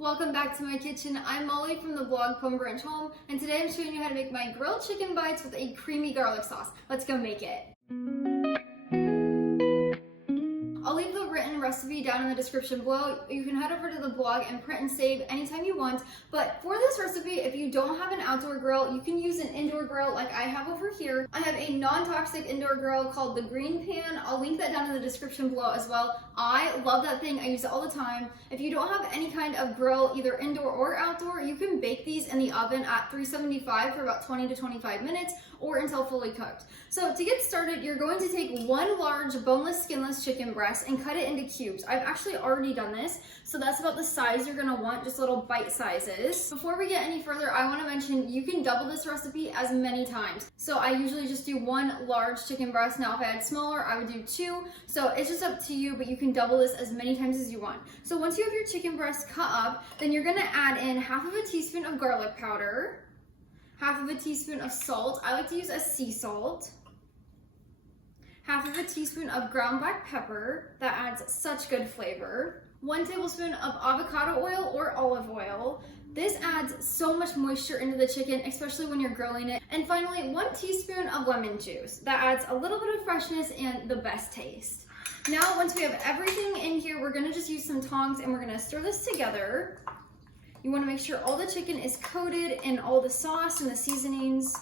Welcome back to my kitchen. I'm Molly from the blog Plum Branch Home, and today I'm showing you how to make my grilled chicken bites with a creamy garlic sauce. Let's go make it. I'll leave the written recipe down in the description below. You can head over to the blog and print and save anytime you want. But for this recipe, if you don't have an outdoor grill, you can use an indoor grill like I have over here. I have a non-toxic indoor grill called the Green Pan. I'll link that down in the description below as well. I love that thing. I use it all the time. If you don't have any kind of grill, either indoor or outdoor, you can bake these in the oven at 375 for about 20 to 25 minutes or until fully cooked. So to get started, you're going to take one large boneless, skinless chicken breast and cut it into cubes. I've actually already done this, so that's about the size you're gonna want, just little bite sizes. Before we get any further, I wanna mention you can double this recipe as many times. So I usually just do one large chicken breast. Now if I had smaller, I would do two. So it's just up to you, but you can double this as many times as you want. So once you have your chicken breast cut up, then you're gonna add in half of a teaspoon of garlic powder, half of a teaspoon of salt. I like to use a sea salt. Half of a teaspoon of ground black pepper. That adds such good flavor. 1 tablespoon of avocado oil or olive oil. This adds so much moisture into the chicken, especially when you're grilling it. And finally, 1 teaspoon of lemon juice. That adds a little bit of freshness and the best taste. Now, once we have everything in here, we're gonna just use some tongs and we're gonna stir this together. You wanna make sure all the chicken is coated in all the sauce and the seasonings,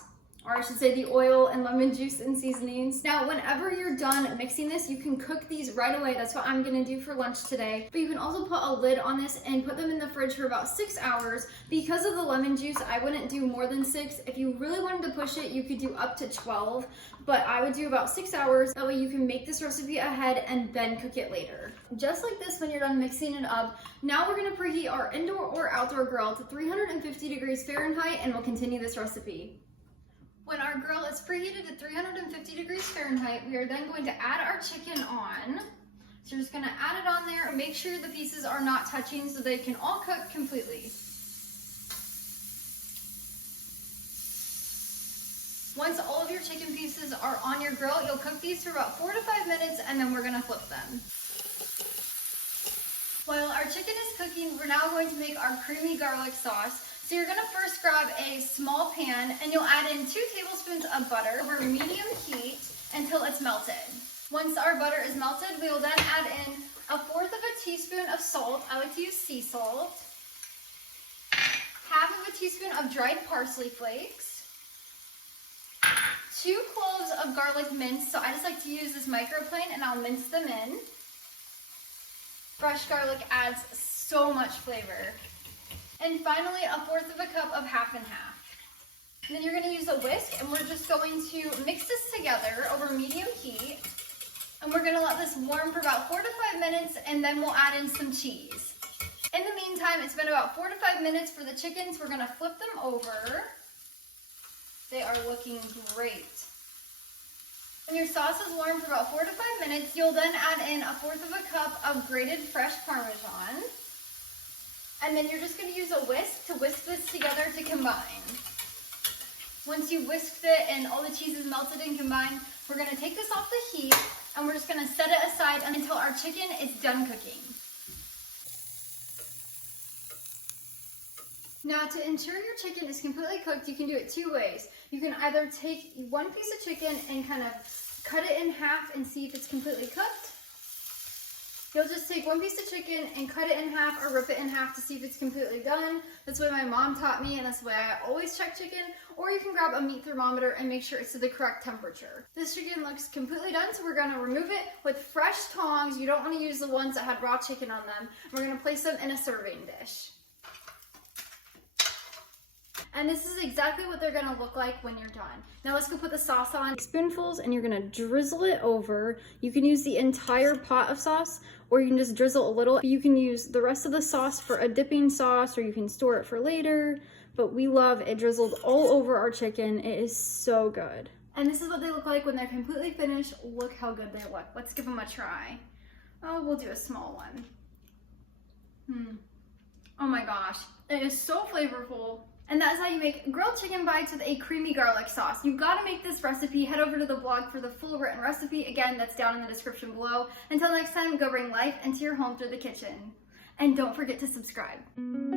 or I should say the oil and lemon juice and seasonings. Now, whenever you're done mixing this, you can cook these right away. That's what I'm gonna do for lunch today. But you can also put a lid on this and put them in the fridge for about 6 hours. Because of the lemon juice, I wouldn't do more than 6. If you really wanted to push it, you could do up to 12, but I would do about 6 hours. That way you can make this recipe ahead and then cook it later. Just like this, when you're done mixing it up, now we're gonna preheat our indoor or outdoor grill to 350 degrees Fahrenheit, and we'll continue this recipe. When our grill is preheated at 350 degrees Fahrenheit, we are then going to add our chicken on. So you're just gonna add it on there. Make sure the pieces are not touching so they can all cook completely. Once all of your chicken pieces are on your grill, you'll cook these for about 4 to 5 minutes, and then we're gonna flip them. While our chicken is cooking, we're now going to make our creamy garlic sauce. So you're gonna first grab a small pan and you'll add in 2 tablespoons of butter over medium heat until it's melted. Once our butter is melted, we will then add in 1/4 of a teaspoon of salt. I like to use sea salt. Half of a teaspoon of dried parsley flakes. 2 cloves of garlic minced. So I just like to use this microplane and I'll mince them in. Fresh garlic adds so much flavor. And finally, 1/4 of a cup of half and half. And then you're gonna use a whisk and we're just going to mix this together over medium heat. And we're gonna let this warm for about 4 to 5 minutes, and then we'll add in some cheese. In the meantime, it's been about 4 to 5 minutes for the chickens. We're gonna flip them over. They are looking great. When your sauce is warm for about 4 to 5 minutes, you'll then add in 1/4 of a cup of grated fresh Parmesan. And then you're just going to use a whisk to whisk this together to combine. Once you whisked it and all the cheese is melted and combined, we're going to take this off the heat and we're just going to set it aside until our chicken is done cooking. Now, to ensure your chicken is completely cooked, you can do it 2 ways. You can either take one piece of chicken and kind of cut it in half and see if it's completely cooked. You'll just take one piece of chicken and cut it in half or rip it in half to see if it's completely done. That's the way my mom taught me, and that's the way I always check chicken. Or you can grab a meat thermometer and make sure it's to the correct temperature. This chicken looks completely done, so we're gonna remove it with fresh tongs. You don't wanna use the ones that had raw chicken on them. We're gonna place them in a serving dish. And this is exactly what they're gonna look like when you're done. Now let's go put the sauce on. Spoonfuls, and you're gonna drizzle it over. You can use the entire pot of sauce, or you can just drizzle a little. You can use the rest of the sauce for a dipping sauce, or you can store it for later. But we love it drizzled all over our chicken. It is so good. And this is what they look like when they're completely finished. Look how good they look. Let's give them a try. Oh, we'll do a small one. Oh my gosh, it is so flavorful. And that's how you make grilled chicken bites with a creamy garlic sauce. You've got to make this recipe. Head over to the blog for the full written recipe. Again, that's down in the description below. Until next time, go bring life into your home through the kitchen. And don't forget to subscribe.